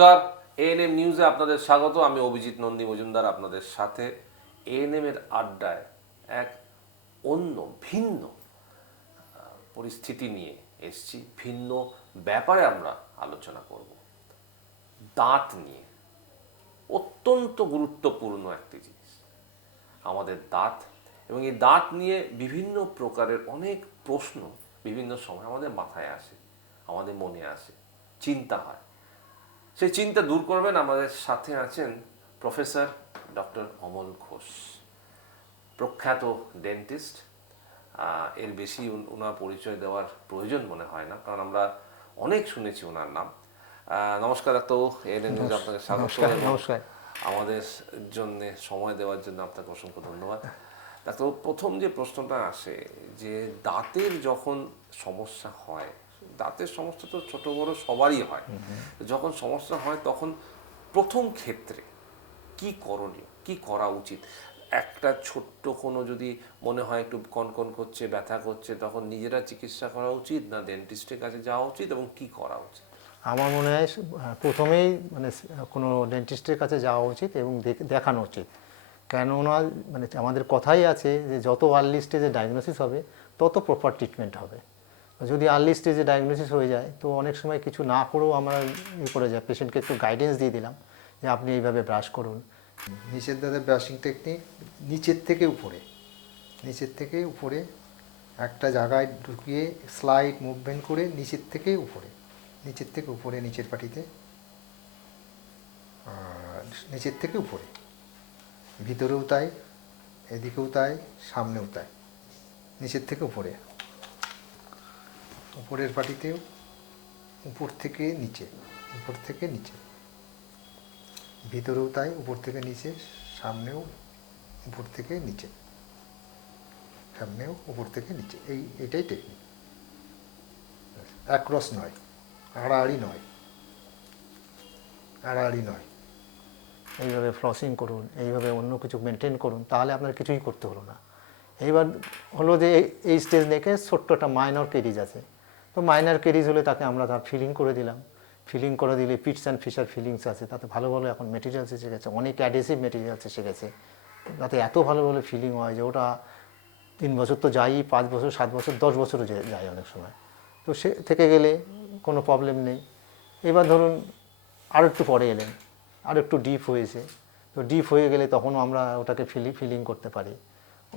নমস্কার। এএনএম নিউজে আপনাদের স্বাগত। আমি অভিজিৎ নন্দী মজুমদার আপনাদের সাথে। এএনএম এর আড্ডায় এক অন্য, ভিন্ন পরিস্থিতি নিয়ে এসছি। ভিন্ন ব্যাপারে আমরা আলোচনা করব। দাঁত নিয়ে। অত্যন্ত গুরুত্বপূর্ণ একটি জিনিস। আমাদের দাঁত এবং এই দাঁত নিয়ে বিভিন্ন প্রকারের অনেক প্রশ্ন বিভিন্ন সময় আমাদের মাথায় আসে, আমাদের মনে আসে, চিন্তা হয়। সেই চিন্তা দূর করবেন আমাদের সাথে আছেন প্রফেসর ডক্টর অমল ঘোষ প্রখ্যাত ডেন্টিস্ট। এর বেশি ওনার পরিচয় দেওয়ার প্রয়োজন মনে হয় না কারণ আমরা অনেক শুনেছি ওনার নাম। আহ, নমস্কার ডাক্তারবাবু এএনএন নিউজ আপনাকে স্বাগত। নমস্কার, নমস্কার। আমাদের জন্য সময় দেওয়ার জন্য আপনাকে অসংখ্য ধন্যবাদ। ডাক্তারবাবু প্রথম যে প্রশ্নটা আসে যে দাঁতের যখন সমস্যা হয় দাঁতের সমস্যা তো ছোট বড় সবারই হয়। যখন সমস্যা হয় তখন প্রথম ক্ষেত্রে কি করণীয়? কি করা উচিত? একটা ছোট্ট কোনো যদি মনে হয় একটু কনকন করছে ব্যথা করছে তখন নিজেরা চিকিৎসা করা উচিত না? ডেন্টিস্টের কাছে যাওয়া উচিত এবং কি করা উচিত? আমার মনে হয় প্রথমেই মানে কোনো ডেন্টিস্টের কাছে যাওয়া উচিত এবং দেখানো উচিত। কেননা মানে আমাদের কথাই আছে যে যত আর্লি স্টেজে ডায়াগনোসিস হবে তত প্রপার ট্রিটমেন্ট হবে। যদি আর্লি স্টেজে ডায়াগনোসিস হয়ে যায়, তো অনেক সময় কিছু না করেও আমরা ই করে যায় পেশেন্টকে একটু গাইডেন্স দিয়ে দিলাম যে আপনি এইভাবে ব্রাশ করুন। নিচের দাদা ব্রাশিং টেকনিক নিচের থেকে উপরে, নিচের থেকে উপরে একটা জায়গায় ঢুকিয়ে স্লাইড মুভমেন্ট করে নিচের থেকে উপরে, নিচের থেকে উপরে, নিচের পাটিতে নিচের থেকে উপরে, ভিতরেও তাই, এদিকেও তাই, সামনেও তাই, নিচের থেকে উপরে। উপরের পাটিতেও উপর থেকে নিচে, উপর থেকে নিচে। ভিতরেও তাই, উপর থেকে নিচে, সামনেও উপর থেকে নিচে। সামনেও উপর থেকে নিচে। এই, এটাই টেকনিক অ্যাক্রস নয়, আড়াআড়ি নয় আড়াআড়ি নয়। এইভাবে ফ্লসিং করুন, এইভাবে অন্য কিছু মেনটেন করুন, তাহলে আপনার কিছুই করতে হলো না। এইবার হলো যে এই- স্টেজ দেখে ছোট্ট একটা মাইনর কেরিজ আছে। তো মাইনার কেরিজ হলে তাকে আমরা তার ফিলিং করে দিলাম। ফিলিং করে দিলে পিটস অ্যান্ড ফিশার ফিলিংস আছে, তাতে ভালো ভালো এখন মেটেরিয়ালস এসে গেছে, অনেক অ্যাডেসিভ মেটেরিয়ালস এসে গেছে। তাতে এত ভালো ভালো ফিলিং হয় যে ওটা তিন বছর তো যাই পাঁচ বছর, সাত বছর, দশ বছরও যায় অনেক সময়। তো সে থেকে গেলে কোনো প্রবলেম নেই। এবার ধরুন আরও একটু পরে এলেন, আর একটু ডিপ হয়েছে। তো ডিপ হয়ে গেলে তখনও আমরা ওটাকে ফিলি ফিলিং করতে পারি।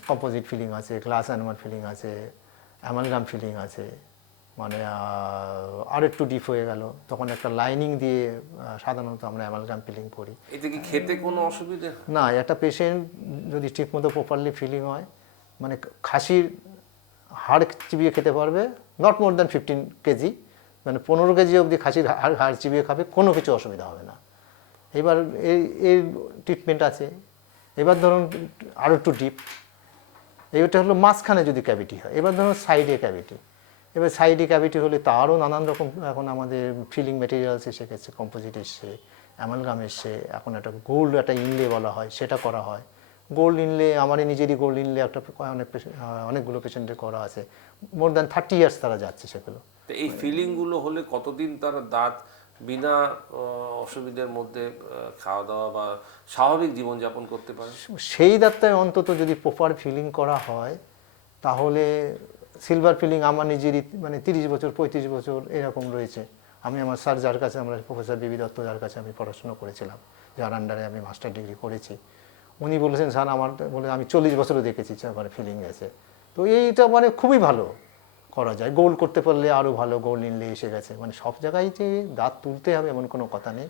কম্পোজিট ফিলিং আছে গ্লাস অ্যানিমাল ফিলিং আছে অ্যামালগাম ফিলিং আছে। মানে আর একটু ডিপ হয়ে গেল। তখন একটা লাইনিং দিয়ে সাধারণত আমরা অ্যামালগাম ফিলিং করি। এতে কি খেতে কোনো অসুবিধা না একটা পেশেন্ট যদি ঠিকমতো প্রপারলি ফিলিং হয় মানে খাসির হাড় চিবিয়ে খেতে পারবে not more than fifteen KG মানে পনেরো কেজি অবধি খাসির হাড় হাড় চিবিয়ে খাবে কোনো কিছু অসুবিধা হবে না। এবার এই এর ট্রিটমেন্ট আছে। এবার ধরুন আরও একটু ডিপ এইটা হলো মাঝখানে যদি ক্যাভিটি হয় এবার ধরুন সাইডে ক্যাভিটি এবার সাইডে ক্যাভিটি হলে তারও নানান রকম এখন আমাদের ফিলিং মেটেরিয়ালস এসে গেছে কম্পোজিট এসছে অ্যামালগাম এসছে এখন একটা গোল্ড একটা ইনলে বলা হয় সেটা করা হয়। গোল্ড ইনলে আমারই নিজেরই গোল্ড ইনলে একটা অনেক অনেকগুলো পেশেন্টের করা আছে। মোর দ্যান থার্টি ইয়ার্স তারা যাচ্ছে সেগুলো। তো এই ফিলিংগুলো হলে কতদিন তার দাঁত বিনা অসুবিধার মধ্যে খাওয়া দাওয়া বা স্বাভাবিক জীবনযাপন করতে পারে? সেই দাঁতটায় অন্তত যদি প্রপার ফিলিং করা হয় তাহলে সিলভার ফিলিং আমার নিজেরই মানে তিরিশ বছর, পঁয়ত্রিশ বছর এরকম রয়েছে। আমি আমার স্যার যার কাছে, আমরা প্রফেসর বিবি দত্ত যার কাছে আমি পড়াশোনা করেছিলাম, যার আন্ডারে আমি মাস্টার ডিগ্রি করেছি। উনি বলেছেন, স্যার, আমার বলে, আমি চল্লিশ বছরও দেখেছি মানে ফিলিং গেছে তো এইটা মানে খুবই ভালো করা যায়। গোল করতে পারলে আরও ভালো গোল নিলে এসে গেছে। মানে সব জায়গায় যে দাঁত তুলতে হবে এমন কোনো কথা নেই।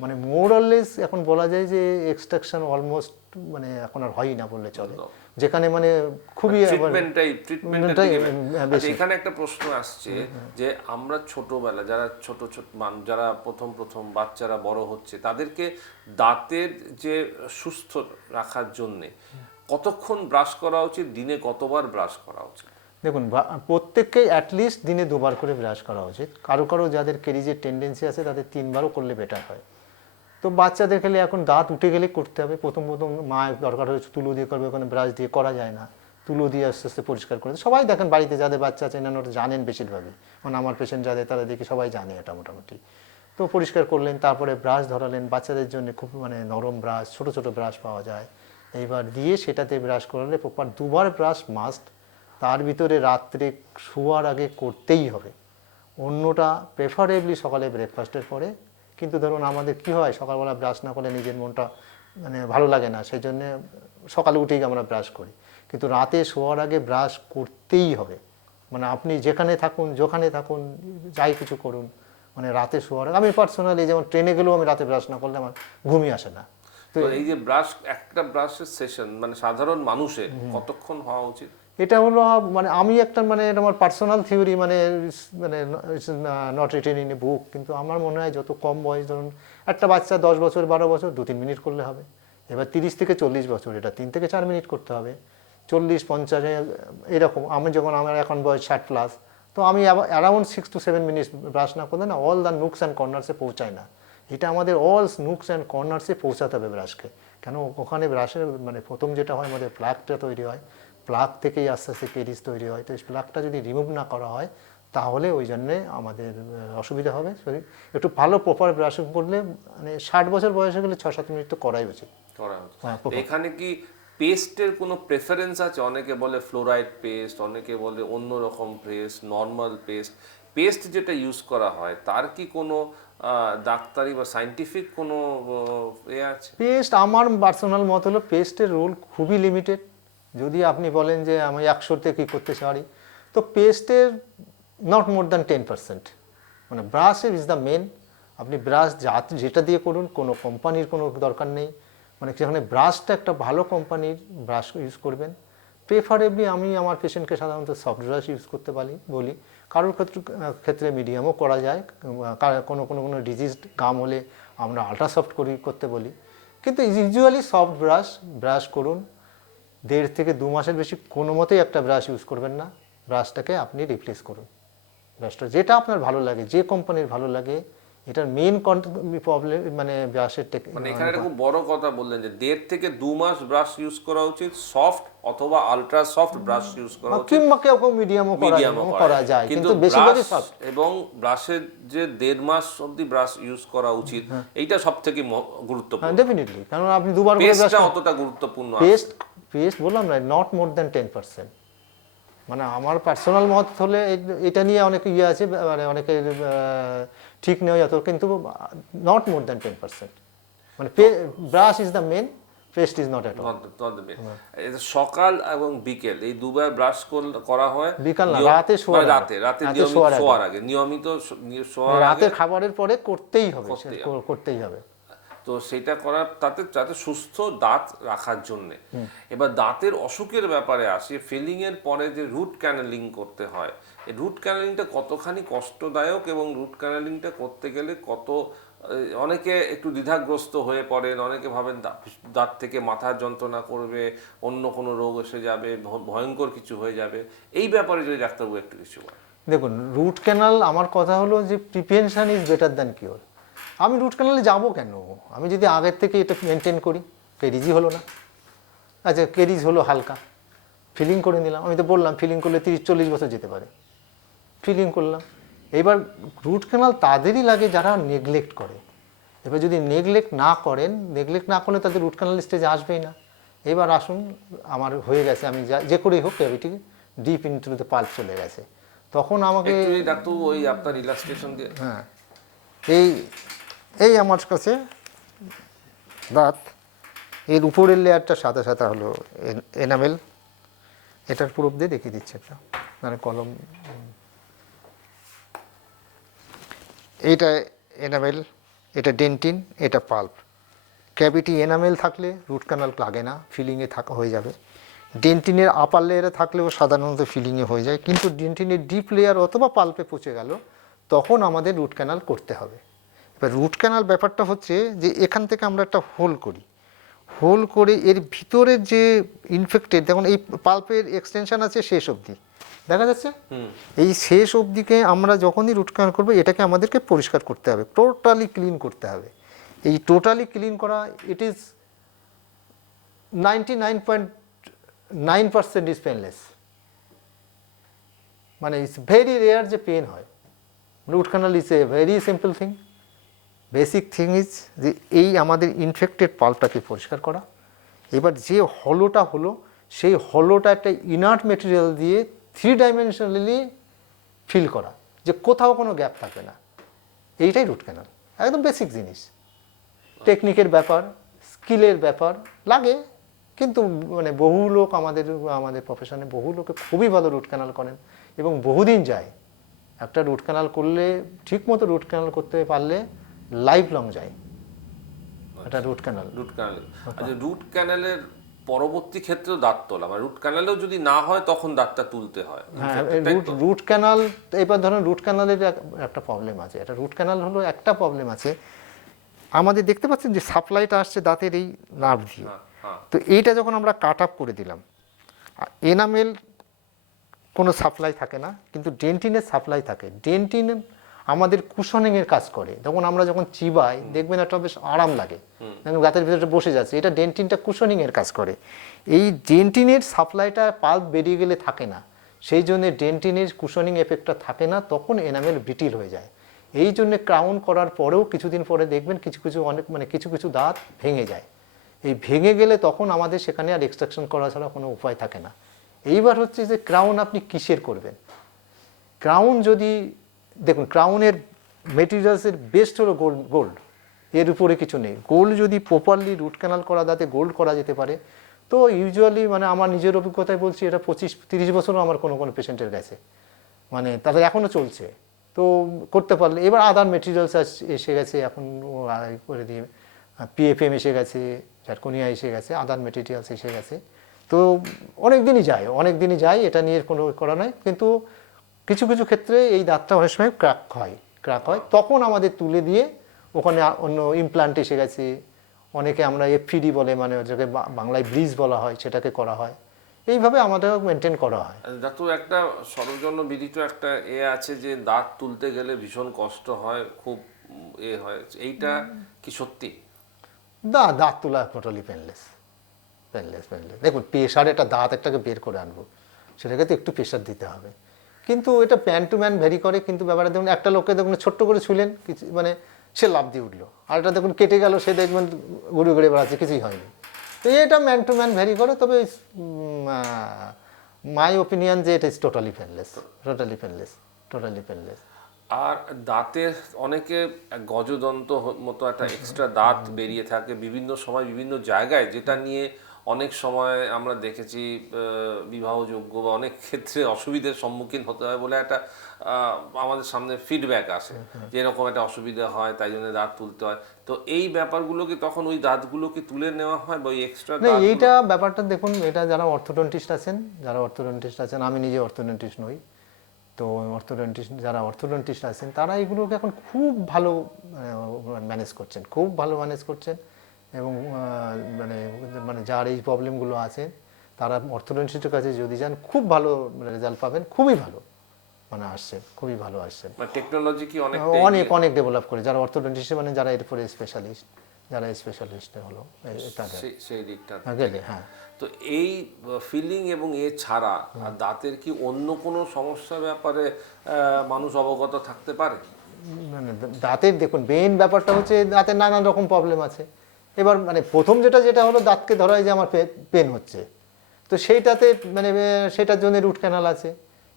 মানে মোরলেস এখন বলা যায় যে এক্সট্রাকশন অলমোস্ট মানে এখন আর হয়ই না বললে চলে। যেখানে মানে খুবই ট্রিটমেন্টটাই ট্রিটমেন্টটাই, দিকে হ্যাঁ, আচ্ছা। এখানে একটা প্রশ্ন আসছে যে আমরা ছোটবেলা যারা ছোট ছোট যারা প্রথম প্রথম বাচ্চারা বড় হচ্ছে তাদেরকে দাঁতের যে সুস্থ রাখার জন্য কতক্ষণ ব্রাশ করা উচিত? দিনে কতবার ব্রাশ করা উচিত? দেখুন প্রত্যেককেই অ্যাটলিস্ট দিনে দুবার করে ব্রাশ করা উচিত। কারও কারও যাদের কেরিজের টেন্ডেন্সি আছে তাদের তিনবারও করলে বেটার হয়। তো বাচ্চাদের খেলে এখন দাঁত উঠে গেলে করতে হবে। প্রথম প্রথম মা দরকার হয়েছে তুলো দিয়ে করবে, ওখানে ব্রাশ দিয়ে করা যায় না। তুলো দিয়ে আস্তে আস্তে পরিষ্কার করে সবাই দেখেন বাড়িতে যাদের বাচ্চা আছে ওটা জানেন বেশিরভাগই। মানে আমার পেশেন্ট যাদের তারা দেখি সবাই জানে এটা মোটামুটি। তো পরিষ্কার করলেন, তারপরে ব্রাশ ধরালেন। বাচ্চাদের জন্য খুব মানে নরম ব্রাশ ছোট ছোট ব্রাশ পাওয়া যায়। এইবার দিয়ে সেটাতে ব্রাশ করালে প্রপার দুবার ব্রাশ মাস্ট তার ভিতরে রাত্রে শোয়ার আগে করতেই হবে। অন্যটা প্রেফারেবলি সকালে ব্রেকফাস্টের পরে কিন্তু ধরুন আমাদের কি হয় সকালবেলা ব্রাশ না করলে নিজের মনটা মানে ভালো লাগে না সেই জন্য সকালে উঠেই আমরা ব্রাশ করি। কিন্তু রাতে শোয়ার আগে ব্রাশ করতেই হবে। মানে আপনি যেখানে থাকুন যেখানে থাকুন যাই কিছু করুন মানে রাতে শোয়ার আগে। আমি পার্সোনালি যেমন ট্রেনে গেলেও আমি রাতে ব্রাশ না করলে আমার ঘুমই আসে না। তো এই যে ব্রাশ একটা ব্রাশের সেশন মানে সাধারণ মানুষের কতক্ষণ হওয়া উচিত? এটা হলো মানে আমি একটা মানে আমার পার্সোনাল থিওরি মানে মানে not written in a book কিন্তু আমার মনে হয় যত কম বয়স, ধরুন একটা বাচ্চা দশ বছর, বারো বছর দু তিন মিনিট করলে হবে। এবার তিরিশ থেকে চল্লিশ বছর, এটা তিন থেকে চার মিনিট করতে হবে। চল্লিশ, পঞ্চাশে এরকম। আমি যখন, আমার এখন বয়স ষাট প্লাস তো আমি around six to seven minutes brush না করলে না অল দ্য নুকস অ্যান্ড কর্নার্সে পৌঁছায় না। এটা আমাদের অল নুকস অ্যান্ড কর্নার্সে পৌঁছাতে হবে ব্রাশকে কেন? ওখানে ব্রাশের মানে প্রথম যেটা হয়, আমাদের প্লাগটা তৈরি হয়। প্লাগ থেকেই আস্তে আস্তে কেরিজ তৈরি হয়। তো এই প্লাগটা যদি রিমুভ না করা হয় তাহলে ওই জন্যে আমাদের অসুবিধা হবে শরীর। একটু ভালো প্রপার ব্রাশিং করলে মানে ষাট বছর বয়সে গেলে ছ সাত মিনিট তো করাই উচিত। হ্যাঁ, এখানে কি পেস্টের কোনো প্রেফারেন্স আছে? অনেকে বলে ফ্লোরাইড পেস্ট অনেকে বলে অন্য রকম পেস্ট নর্মাল পেস্ট পেস্ট যেটা ইউজ করা হয় তার কি কোনো ডাক্তারি বা সাইন্টিফিক কোনো এ আছে? পেস্ট আমার পার্সোনাল মত হলো পেস্টের রোল খুবই লিমিটেড যদি আপনি বলেন যে আমি একশোতে কী করতে পারি, তো পেস্টের not more than ten percent মানে ব্রাশের ইজ দ্য মেন আপনি ব্রাশ যা যেটা দিয়ে করুন, কোনো কোম্পানির কোনো দরকার নেই। মানে সেখানে ব্রাশটা একটা ভালো কোম্পানির ব্রাশ ইউজ করবেন। প্রেফারেবলি আমি আমার পেশেন্টকে সাধারণত সফট ব্রাশ ইউজ করতে পারি বলি। কারোর ক্ষেত্রে ক্ষেত্রে মিডিয়ামও করা যায়। কোনো কোনো কোনো ডিজিজ গাম হলে আমরা আল্ট্রাসফট করি করতে বলি। কিন্তু ইউজুয়ালি সফট ব্রাশ ব্রাশ করুন। দেড় থেকে দু মাসের বেশি কোনো মতেই একটা ব্রাশ ইউজ করবেন না। ব্রাশটাকে আপনি রিপ্লেস করুন। ব্রাশটা যেটা আপনার ভালো লাগে, যে কোম্পানির ভালো লাগে এটার মেন প্রবলেম মানে ব্রাশের মানে এখানে খুব বড় কথা বললেন যে দেড় থেকে দু মাস ব্রাশ ইউজ করা উচিত সফট অথবা আলট্রা সফট ব্রাশ ইউজ করা উচিত। কিংবা কেউ কেউ মিডিয়ামও করা যায়। কিন্তু বেশিরভাগই ব্রাশ সফট এবং ব্রাশের যে দেড় মাস অব্দি ব্রাশ ইউজ করা উচিত এইটা সব থেকে হ্যাঁ গুরুত্বপূর্ণ ডেফিনেটলি কারণ আপনি দুবার করে ব্রাশ পেস্টটা অতটা গুরুত্বপূর্ণ। পেস্ট পেস্ট বললাম না not more than ten percent মানে আমার পার্সোনাল মত হলে এটা নিয়ে অনেক ইয়ে আছে মানে অনেকে ঠিক নেওয়া যেত কিন্তু not more than ten percent মানে brush is the main paste is not at all সকাল এবং বিকেল এই দুবার ব্রাশ করা হয় বিকাল না, রাতে শোয়ার রাতে রাতে রাতে নিয়মিত শোয়ার আগে। নিয়মিত শোয়ার রাতের খাবারের পরে করতেই হবে করতেই হবে। তো সেটা করার তাতে যাতে সুস্থ দাঁত রাখার জন্য। এবার দাঁতের অসুখের ব্যাপারে আসি ফিলিং এর পরে যে রুট ক্যানেলিং করতে হয় রুট ক্যানেলিংটা কতখানি কষ্টদায়ক এবং রুট ক্যানেলিংটা করতে গেলে কত অনেকে একটু দ্বিধাগ্রস্ত হয়ে পড়েন, অনেকে ভাবেন দাঁত থেকে মাথার যন্ত্রণা করবে, অন্য কোনো রোগ এসে যাবে ভয়ঙ্কর কিছু হয়ে যাবে। এই ব্যাপারে যদি ডাক্তারবাবু একটু কিছু বলেন। দেখুন রুট ক্যানাল আমার কথা হলো যে prevention is better than cure আমি রুট ক্যানালে যাব কেন? আমি যদি আগের থেকে এটা মেনটেন করি কেরিজই হলো না। আচ্ছা কেরিজ হলো হালকা। ফিলিং করে নিলাম। আমি তো বললাম ফিলিং করলে তিরিশ, চল্লিশ বছর যেতে পারে। ফিলিং করলাম। এবার রুট ক্যানাল তাদেরই লাগে যারা নেগলেক্ট করে। এবার যদি নেগলেক্ট না করেন নেগলেক্ট না করলে তাদের রুট ক্যানাল স্টেজে আসবেই না। এবার আসুন আমার হয়ে গেছে আমি যা- যে করেই হোক cavity deep into the pulp চলে গেছে। তখন আমাকে ওই আপনার ইলাস্ট্রেশন দিয়ে হ্যাঁ এই এই আমার কাছে দাঁত। এর উপরের লেয়ারটা সাদা সাদা হলো এনামেল এটার পুরো দিয়ে দেখিয়ে দিচ্ছে একটা মানে কলম এইটা এনামেল এটা ডেন্টিন এটা পাল্প ক্যাভিটি এনামেল থাকলে রুট ক্যানাল লাগে না ফিলিংয়ে থাকা হয়ে যাবে। ডেন্টিনের আপার লেয়ারে থাকলেও সাধারণত ফিলিংয়ে হয়ে যায়। কিন্তু ডেন্টিনের ডিপ লেয়ার অথবা পাল্পে পচে গেল, তখন আমাদের রুট ক্যানাল করতে হবে। এবার রুট ক্যানাল ব্যাপারটা হচ্ছে যে এখান থেকে আমরা একটা হোল করি। হোল করে এর ভিতরের যে ইনফেক্টেড দেখুন এই পাল্পের এক্সটেনশান আছে শেষ অবধি। দেখা যাচ্ছে? এই শেষ অবধিকে আমরা যখনই রুট ক্যানাল করব এটাকে আমাদেরকে পরিষ্কার করতে হবে। টোটালি ক্লিন করতে হবে। এই টোটালি ক্লিন করা it is ninety nine point nine percent is painless মানে ইটস ভেরি রেয়ার যে পেন হয়। Root canal is a very simple thing basic thing is যে এই আমাদের ইনফেক্টেড পালটাকে পরিষ্কার করা। এবার যে হলোটা হলো সেই হলোটা একটা ইনার্ট মেটেরিয়াল দিয়ে থ্রি ডাইমেনশনালি ফিল করা যে কোথাও কোনো গ্যাপ থাকবে না। এইটাই রুট ক্যানাল একদম বেসিক জিনিস। টেকনিকের ব্যাপার স্কিলের ব্যাপার লাগে। কিন্তু মানে বহু লোক আমাদের আমাদের প্রফেশনে বহু লোকে খুবই ভালো রুট ক্যানাল করেন এবং বহুদিন যায়। একটা রুট ক্যানাল করলে ঠিকমতো রুট ক্যানাল করতে পারলে লাইফ লং যায়। একটা রুট ক্যানাল রুট ক্যানাল আচ্ছা রুট ক্যানালের পরবর্তী ক্ষেত্রে দাঁত তোলা মানে রুট ক্যানালেও যদি না হয় তখন দাঁতটা তুলতে হয়। হ্যাঁ রুট ক্যানাল এবার ধরুন রুট ক্যানালের একটা প্রবলেম আছে। এটা রুট ক্যানাল হলো একটা প্রবলেম আছে। আমাদের দেখতে পাচ্ছেন যে সাপ্লাইটা আসছে দাঁতের এই নার্ভ দিয়ে। হ্যাঁ হ্যাঁ। তো এইটা যখন আমরা কাট আপ করে দিলাম এনামেল কোনো সাপ্লাই থাকে না কিন্তু ডেন্টিনের সাপ্লাই থাকে। ডেন্টিন আমাদের কুশনিংয়ের কাজ করে। তখন আমরা যখন চিবাই দেখবেন একটা বেশ আরাম লাগে। গাতের ভিতরে বসে যাচ্ছে। এটা ডেন্টিনটা কুশনিংয়ের কাজ করে। এই ডেন্টিনের সাপ্লাইটা পাল্প বেরিয়ে গেলে থাকে না। সেই জন্য ডেন্টিনের কুশনিং এফেক্টটা থাকে না তখন এনামেল ব্রিটিল হয়ে যায়। এই জন্য ক্রাউন করার পরেও কিছুদিন পরে দেখবেন কিছু কিছু অনেক মানে কিছু কিছু দাঁত ভেঙে যায়। এই ভেঙে গেলে তখন আমাদের সেখানে আর এক্সট্রাকশন করা ছাড়া কোনো উপায় থাকে না। এইবার হচ্ছে যে ক্রাউন আপনি কিসের করবেন? ক্রাউন যদি দেখুন ক্রাউনের মেটেরিয়ালসের বেস্ট হলো গোল্ড গোল্ড এর উপরে কিছু নেই। গোল্ড যদি প্রপারলি রুট ক্যানাল করা যাতে গোল্ড করা যেতে পারে। তো ইউজুয়ালি মানে আমার নিজের অভিজ্ঞতায় বলছি, এটা পঁচিশ, তিরিশ বছরও আমার কোনো কোনো পেশেন্টের গেছে। মানে তাদের এখনও চলছে। তো করতে পারলে, এবার আদার মেটেরিয়ালস এসে গেছে, এখন করে দিয়ে পিএফএম এসে গেছে ঝাড়কনিয়া এসে গেছে আদার মেটেরিয়ালস এসে গেছে। তো অনেক দিনই যায় অনেক দিনই যায়, এটা নিয়ে কোনো করা নয় কিন্তু কিছু কিছু ক্ষেত্রে এই দাঁতটা অনেক সময় ক্র্যাক হয় ক্র্যাক হয়। তখন আমাদের তুলে দিয়ে ওখানে অন্য ইমপ্লান্ট এসে গেছে। অনেকে আমরা এফিডি বলে মানে বা- বাংলায় ব্রিজ বলা হয় সেটাকে করা হয়। এইভাবে আমাদের মেনটেন করা হয়। দাঁতু একটা সর্বজন্য বিদিত একটা এ আছে যে দাঁত তুলতে গেলে ভীষণ কষ্ট হয় খুব এ হয়। এইটা কি সত্যি? দা দাঁত তোলা টোটালি পেনলেস পেনলেস পেনলেস দেখুন প্রেশার একটা দাঁত একটাকে বের করে আনব সেটাকে তো একটু প্রেশার দিতে হবে। কিন্তু এটা প্যান টু ম্যান ভ্যারি করে কিন্তু ব্যাপারে দেখুন একটা লোককে দেখুন ছোট্ট করে ছুলেন কিছু মানে সে লাভ দিয়ে উঠল। আর একটা দেখুন কেটে গেল সে দেখবেন ঘুরে ঘুরে বেড়াচ্ছে কিছুই হয়নি। তো এটা ম্যান টু ম্যান ভ্যারি করে তবে মাই ওপিনিয়ন যে এটা is totally painless totally painless totally painless আর দাঁতের অনেকে গজদন্ত মতো একটা এক্সট্রা দাঁত বেরিয়ে থাকে বিভিন্ন সময় বিভিন্ন জায়গায় যেটা নিয়ে অনেক সময় আমরা দেখেছি বিবাহযোগ্য বা অনেক ক্ষেত্রে অসুবিধার সম্মুখীন হতে হয় বলে একটা আমাদের সামনে ফিডব্যাক আসে যে এরকম একটা অসুবিধা হয় তাই জন্য দাঁত তুলতে হয়। তো এই ব্যাপারগুলোকে তখন ওই দাঁতগুলোকে তুলে নেওয়া হয় বা ওই এক্সট্রা এইটা ব্যাপারটা দেখুন এটা যারা অর্থোডন্টিস্ট আছেন যারা অর্থোডন্টিস্ট আছেন আমি নিজে অর্থোডন্টিস্ট নই। তো অর্থোডন্টিস্ট যারা অর্থোডন্টিস্ট আছেন তারা এগুলোকে এখন খুব ভালো ম্যানেজ করছেন খুব ভালো ম্যানেজ করছেন এবং যার এই প্রবলেমগুলো আছে তারা অর্থোডন্টিস্টের কাছে যদি যান খুব ভালো রেজাল্ট পাবেন খুবই ভালো। মানে আসছে খুবই ভালো আসছেন টেকনোলজি কি অনেক অনেক অনেক ডেভেলপ করে। যারা অর্থোডন্টিস্ট মানে যারা এর উপরে স্পেশালিস্ট যারা স্পেশালিস্ট হলো সেই দিকটা। হ্যাঁ, গেলে হ্যাঁ। তো এই ফিলিং এবং এ ছাড়া দাঁতের কি অন্য কোনো সমস্যার ব্যাপারে মানুষ অবগত থাকতে পারে? মানে দাঁতের দেখুন মেইন ব্যাপারটা হচ্ছে দাঁতের নানান রকম প্রবলেম আছে। এবার মানে প্রথম যেটা যেটা হলো দাঁতকে ধরা যে আমার পেন হচ্ছে। তো সেইটাতে মানে সেটার জন্য রুট ক্যানাল আছে।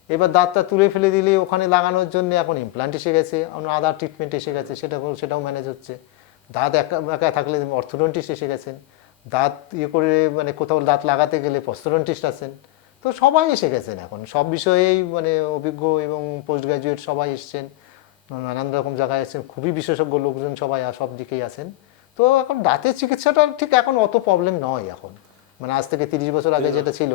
এবার দাঁতটা তুলে ফেলে দিলে ওখানে লাগানোর জন্য এখন ইমপ্লান্ট এসে গেছে আদার ট্রিটমেন্ট এসে গেছে, সেটা সেটাও ম্যানেজ হচ্ছে। দাঁত একা একা থাকলে অর্থোডন্টিস্ট এসে গেছেন। দাঁত ইয়ে করে মানে কোথাও দাঁত লাগাতে গেলে পস্তোডন্টিস্ট আছেন। তো সবাই এসে গেছেন এখন। সব বিষয়েই মানে অভিজ্ঞ এবং পোস্ট গ্রাজুয়েট সবাই এসছেন। নানান রকম জায়গায় আছেন খুবই বিশেষজ্ঞ লোকজন সবাই সব দিকেই আছেন। তো এখন দাঁতের চিকিৎসাটা ঠিক এখন অত প্রবলেম নয় এখন। মানে আজ থেকে তিরিশ বছর আগে যেটা ছিল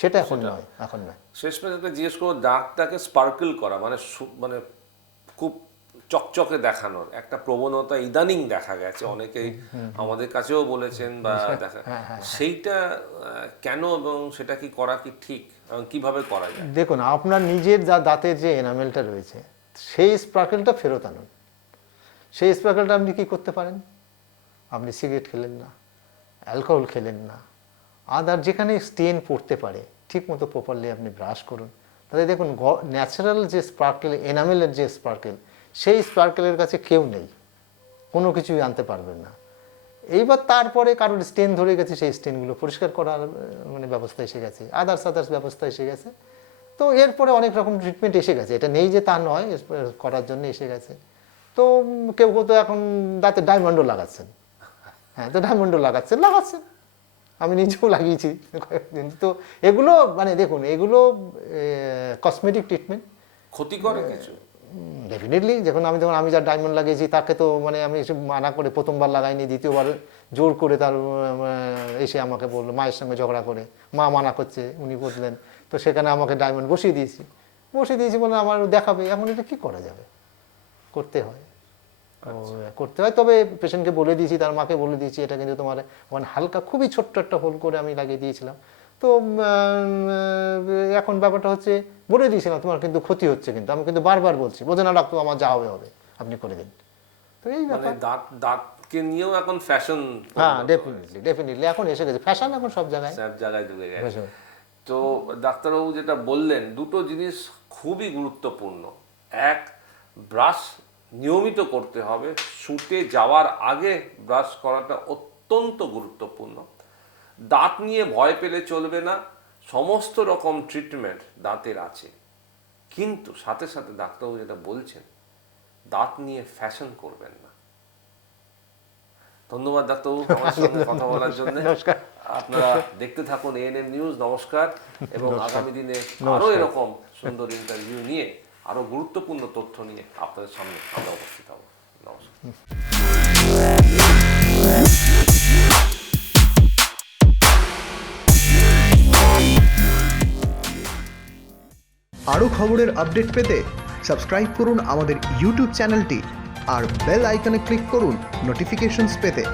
সেটা এখন নয় এখন নয়। শেষ পর্যন্ত জিজ্ঞেস করব দাঁতটাকে স্পার্কেল করা মানে মানে খুব চকচকে দেখানোর। একটা প্রবণতা ইদানিং দেখা গেছে অনেকেই আমাদের কাছেও বলেছেন বা দেখা সেইটা কেন এবং সেটা কি করা কি ঠিক? এবং কীভাবে করা যায়? দেখুন আপনার নিজের যা দাঁতের যে এনামেলটা রয়েছে সেই স্পার্কেলটা ফেরত আনুন। সেই স্পার্কেলটা আপনি কি করতে পারেন? আপনি সিগারেট খেলেন না, অ্যালকোহল খেলেন না, আদার যেখানে স্টেন পড়তে পারে ঠিক মতো প্রপারলি আপনি ব্রাশ করুন। তাহলে দেখুন ন্যাচারাল যে স্পার্কেল এনামেলের যে স্পার্কেল সেই স্পার্কেলের কাছে কেউ নেই, কোনো কিছুই আনতে পারবেন না। এইবার তারপরে কারোর স্টেন ধরে গেছে, সেই স্টেনগুলো পরিষ্কার করার মানে ব্যবস্থা এসে গেছে আদার্স আদার্স ব্যবস্থা এসে গেছে। তো এরপরে অনেক রকম ট্রিটমেন্ট এসে গেছে, এটা নেই যে তা নয় করার জন্য এসে গেছে। তো কেউ কেউ তো এখন দাঁতে ডায়মন্ডও লাগাচ্ছেন। হ্যাঁ তো ডায়মন্ডও লাগাচ্ছেন লাগাচ্ছেন আমি নিজেও লাগিয়েছি কয়েকদিন। তো এগুলো মানে দেখুন এগুলো কসমেটিক ট্রিটমেন্ট ক্ষতি করে কিছু? ডেফিনেটলি যখন আমি যখন আমি যার ডায়মন্ড লাগিয়েছি তাকে তো মানে আমি এসে মানা করে প্রথমবার লাগাইনি দ্বিতীয়বার জোর করে তার এসে আমাকে বলল মায়ের সঙ্গে ঝগড়া করে। মা মানা করছে উনি বললেন তো সেখানে আমাকে ডায়মন্ড বসিয়ে দিয়েছি। বসিয়ে দিয়েছি বলে আমার দেখাবে এখন এটা কী করা যাবে? করতে হয়। করতে হয়। তবে পেশেন্টকে বলে দিয়েছি তার মাকে বলে দিয়েছি এটা কিন্তু তোমার ওখানে হালকা খুবই ছোট্ট একটা হোল করে আমি লাগিয়ে দিয়েছিলাম। তো এখন ব্যাপারটা হচ্ছে বলে দিয়েছিলাম তোমার কিন্তু ক্ষতি হচ্ছে কিন্তু। আমি কিন্তু বারবার বলছি বোঝে না ডাক্তার আমার যা হবে হবে। আপনি করে দিন। তো এই মানে ব্যাপার। দাঁত দাঁতকে নিয়েও এখন ফ্যাশন হ্যাঁ ডেফিনেটলি ডেফিনেটলি এখন এসে গেছে। ফ্যাশন এখন সব জায়গায় সব জায়গায় ঢুকে গেছে। তো ডাক্তারবাবু যেটা বললেন দুটো জিনিস খুবই গুরুত্বপূর্ণ। এক ব্রাশ নিয়মিত করতে হবে। শুটে যাওয়ার আগে ব্রাশ করাটা অত্যন্ত গুরুত্বপূর্ণ। দাঁত নিয়ে ভয় পেলে চলবে না। সমস্ত রকম ট্রিটমেন্ট দাঁতের আছে। কিন্তু সাথে সাথে ডাক্তারবাবু যেটা বলছেন দাঁত নিয়ে ফ্যাশন করবেন না। ধন্যবাদ ডাক্তারবাবু আমার সঙ্গে কথা বলার জন্য। আপনারা দেখতে থাকুন এএনএম নিউজ নমস্কার। এবং আগামী দিনে আরও এরকম সুন্দর ইন্টারভিউ নিয়ে আরও গুরুত্বপূর্ণ তথ্য নিয়ে আপনাদের সামনে আমরা উপস্থিত হব। নমস্কার। আরও খবরের আপডেট পেতে সাবস্ক্রাইব করুন আমাদের ইউটিউব চ্যানেলটি আর বেল আইকনে ক্লিক করুন নোটিফিকেশনস পেতে।